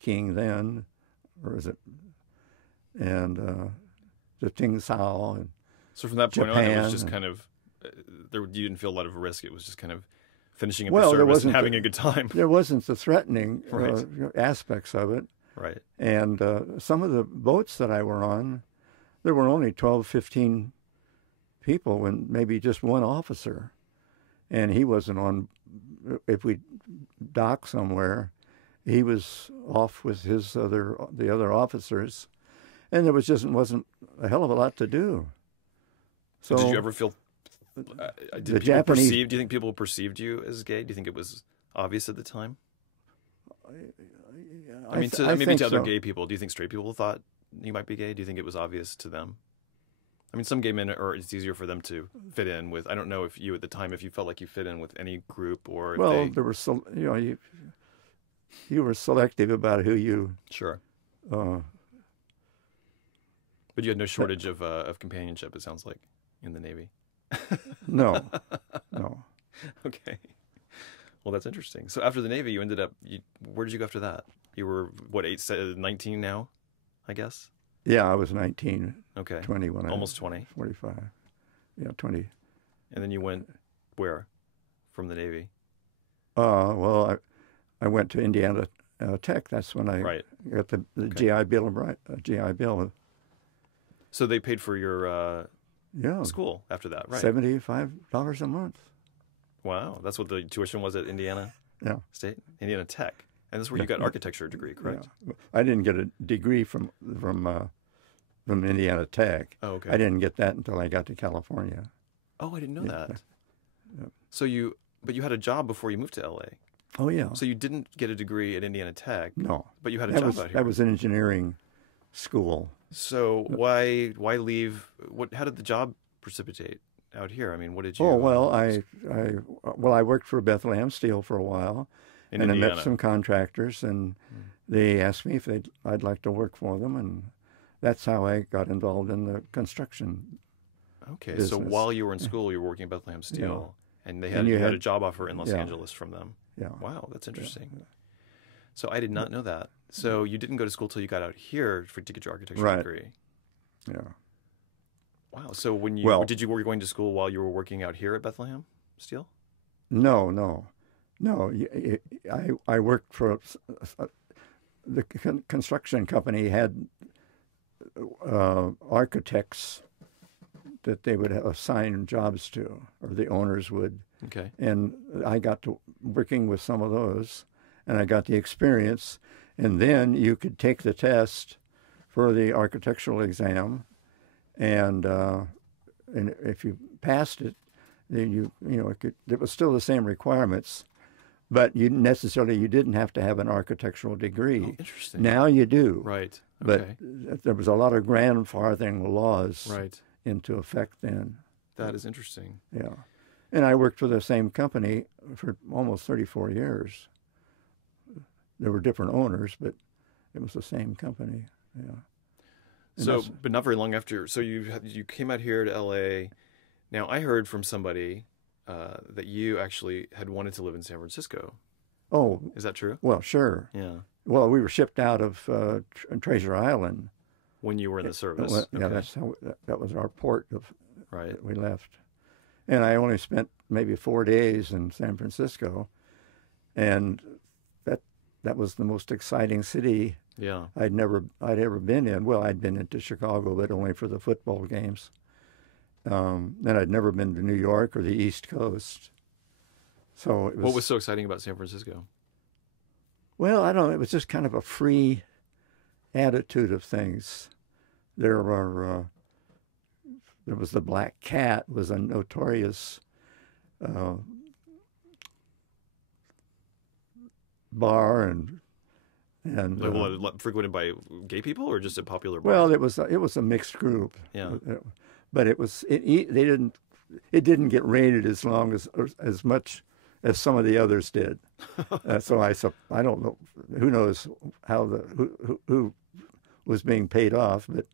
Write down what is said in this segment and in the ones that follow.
Peking then, or is it? And the Ting Sao and So from that point Japan. on, it was just kind of, you didn't feel a lot of risk. It was just kind of finishing up Well, your there service and wasn't having a good time. There wasn't the threatening Right. aspects of it. Right. And some of the boats that I were on, there were only 12, 15 people and maybe just one officer. And he wasn't on, if we docked somewhere, he was off with the other officers. And there wasn't a hell of a lot to do. So Did you ever feel, do you think people perceived you as gay? Do you think it was obvious at the time? Maybe to other gay people, do you think straight people thought you might be gay? Do you think it was obvious to them? I mean, some gay men it's easier for them to fit in with. I don't know if you at the time, if you felt like you fit in with any group or. Well, there were you were selective about who you. Sure. But you had no shortage of companionship. It sounds like in the Navy. No. Okay. Well, that's interesting. So after the Navy, you ended up. Where did you go after that? You were what 19 now, I guess. Yeah, I was 19. Okay. 20 when almost 20. 45. Yeah, 20. And then you went where from the Navy? Well, I went to Indiana Tech. That's when I got the GI Bill. GI Bill. So they paid for your school after that, right? $75 a month. Wow, that's what the tuition was at Indiana State, Indiana Tech, and that's where you got architecture degree, correct? Yeah. I didn't get a degree from Indiana Tech. Oh, okay. I didn't get that until I got to California. Oh, I didn't know that. Yeah. So but you had a job before you moved to LA. Oh yeah. So you didn't get a degree at Indiana Tech. No. But you had a job out here. That was an engineering school. So why leave? How did the job precipitate out here? I mean, what did you? Oh well, I worked for Bethlehem Steel for a while, in and Indiana. I met some contractors, and they asked me if I'd like to work for them, and that's how I got involved in the construction. Okay, business. so while you were in school, you were working at Bethlehem Steel, and you had a job offer in Los Angeles from them. Yeah. Wow, that's interesting. Yeah. So I did not know that. So you didn't go to school till you got out here to get your architecture degree. Yeah. Wow. So were you going to school while you were working out here at Bethlehem Steel? No. I worked for the construction company had architects that they would assign jobs to, or the owners would. Okay. And I got to working with some of those, and I got the experience. And then you could take the test for the architectural exam, and if you passed it, then it was still the same requirements, but you didn't have to have an architectural degree. Oh, interesting. Now you do. Right. Okay. But there was a lot of grandfathering laws into effect then. That is interesting. Yeah. And I worked for the same company for almost 34 years. There were different owners, but it was the same company. Yeah. So, but not very long after. So you came out here to LA. Now I heard from somebody that you actually had wanted to live in San Francisco. Oh, is that true? Well, sure. Yeah. Well, we were shipped out of Treasure Island when you were in the service. Yeah, that's how that was our port of. Right. That we left, and I only spent maybe 4 days in San Francisco, and that was the most exciting city. Yeah. I'd ever been in. Well, I'd been into Chicago, but only for the football games. And I'd never been to New York or the East Coast. So it was, what was so exciting about San Francisco? Well, I don't know. It was just kind of a free attitude of things. There was the Black Cat, was a notorious bar and frequented by gay people or just a popular bar? Well, it was a mixed group. Yeah. But it didn't get raided as much as some of the others did. So I don't know, who knows how who was being paid off, but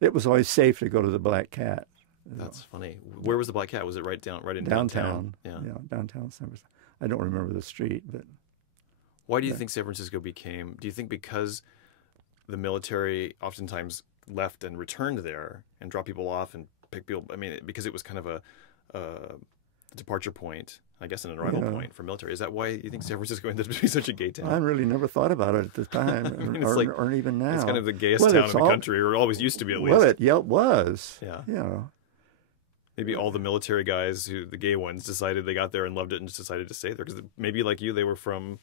it was always safe to go to the Black Cat. That's funny. Where was the Black Cat? Was it right in downtown? downtown? Yeah, downtown San Francisco. I don't remember the street, but Why do you think San Francisco became? Do you think because the military oftentimes left and returned there and dropped people off and picked people? I mean, because it was kind of a departure point, I guess, an arrival point for military. Is that why you think San Francisco ended up being such a gay town? I really never thought about it at the time, I mean, or even now. It's kind of the gayest town in the country, or always used to be at least. Well, it was. Yeah. Yeah. Maybe all the military guys, the gay ones, decided they got there and loved it and just decided to stay there. Because maybe like you, they were from,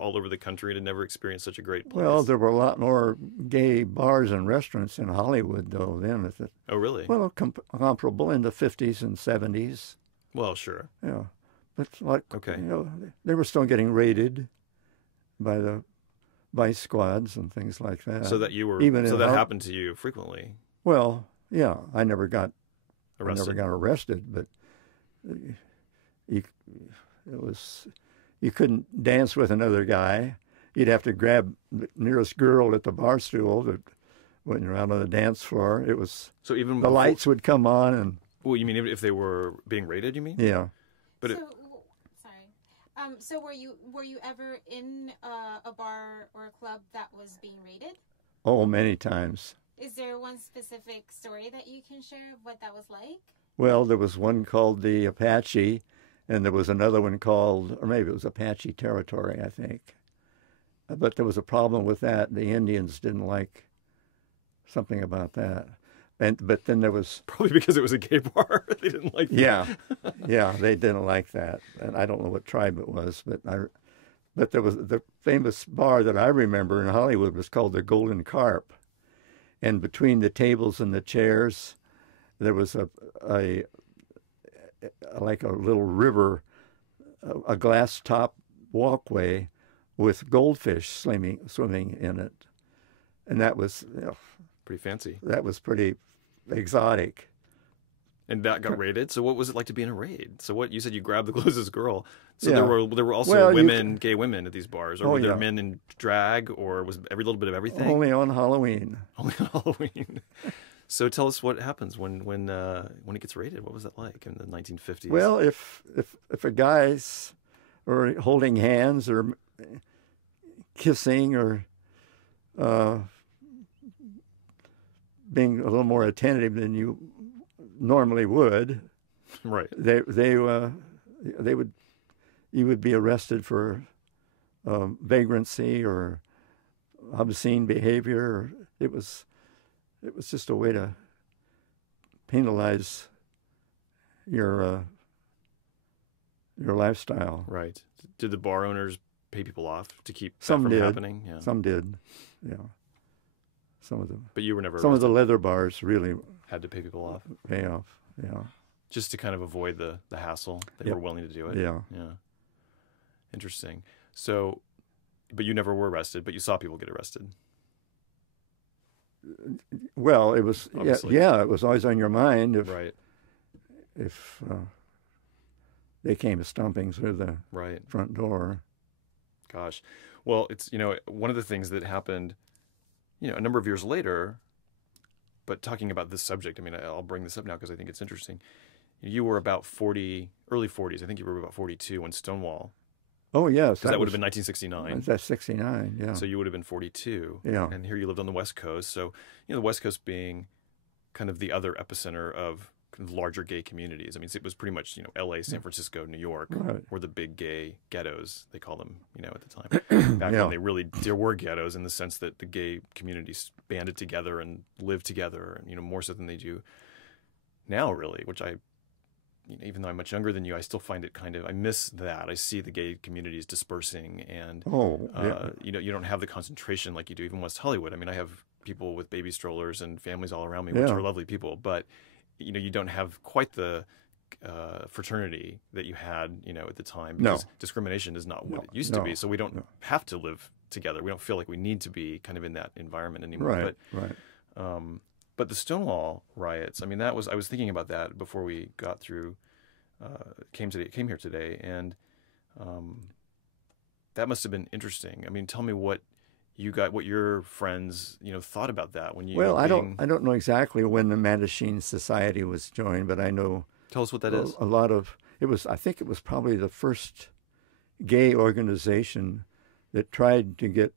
all over the country and had never experienced such a great place. Well, there were a lot more gay bars and restaurants in Hollywood, though, then. Oh, really? Well, comparable in the 50s and 70s. Well, sure. Yeah. But, okay. They were still getting raided by the vice squads and things like that. So that that happened to you frequently? Well, yeah. I never got arrested. But you couldn't dance with another guy. You'd have to grab the nearest girl at the bar stool when you're out on the dance floor. It was so even the lights would come on and. Well, you mean if they were being raided? You mean? Yeah. But sorry. So were you ever in a bar or a club that was being raided? Oh, many times. Is there one specific story that you can share of what that was like? Well, there was one called the Apache, and there was another one called, or maybe it was Apache Territory, I think. But there was a problem with that. The Indians didn't like something about that. But then there was... Probably because it was a gay bar. They didn't like that. Yeah, they didn't like that. And I don't know what tribe it was, but there was the famous bar that I remember in Hollywood was called the Golden Carp. And between the tables and the chairs, there was like a little river, a glass top walkway with goldfish swimming in it. And that was pretty fancy. That was pretty exotic. And that got raided. So what was it like to be in a raid? So what you said you grabbed the closest girl. So yeah. there were also gay women at these bars, or were there men in drag, or was every little bit of everything? Only on Halloween. Only on Halloween. So tell us what happens when it gets raided. What was that like in the 1950s? Well, if a guy's or holding hands or kissing or being a little more attentive than you normally would, right? You would be arrested for vagrancy or obscene behavior. It was just a way to penalize your lifestyle. Right. Did the bar owners pay people off to keep that from happening? Yeah. Some did. Yeah. Some of them. But you were never Some arrested. of the leather bars really had to pay people off. Pay off. Yeah. Just to kind of avoid the hassle. They were willing to do it. Yeah. Yeah. Interesting. So, but you never were arrested, but you saw people get arrested. Well, it was obviously. It was always on your mind if they came stomping through the front door. Gosh, well, it's one of the things that happened, a number of years later. But talking about this subject, I mean, I'll bring this up now because I think it's interesting. You were about 40, early 40s. I think you were about 42 when Stonewall. Oh, yes. Because that would have been 1969. That's 69, yeah. So you would have been 42. Yeah. And here you lived on the West Coast. So, the West Coast being kind of the other epicenter of kind of larger gay communities. I mean, it was pretty much, L.A., San Francisco, New York were the big gay ghettos, they call them, at the time. Back then, there were ghettos in the sense that the gay communities banded together and lived together, and, more so than they do now, really, which even though I'm much younger than you, I still find it I miss that. I see the gay communities dispersing, and you don't have the concentration like you do even West Hollywood. I mean, I have people with baby strollers and families all around me, which are lovely people, but you don't have quite the fraternity that you had, at the time, because discrimination is not what it used to be. So we don't have to live together. We don't feel like we need to be kind of in that environment anymore. But the Stonewall riots, I mean, I was thinking about that before we got through, came here today, and that must have been interesting. I mean, tell me what your friends, thought about that when you. Well, I don't know exactly when the Mattachine Society was joined, but I know. Tell us what that is. A lot of I think it was probably the first gay organization that tried to get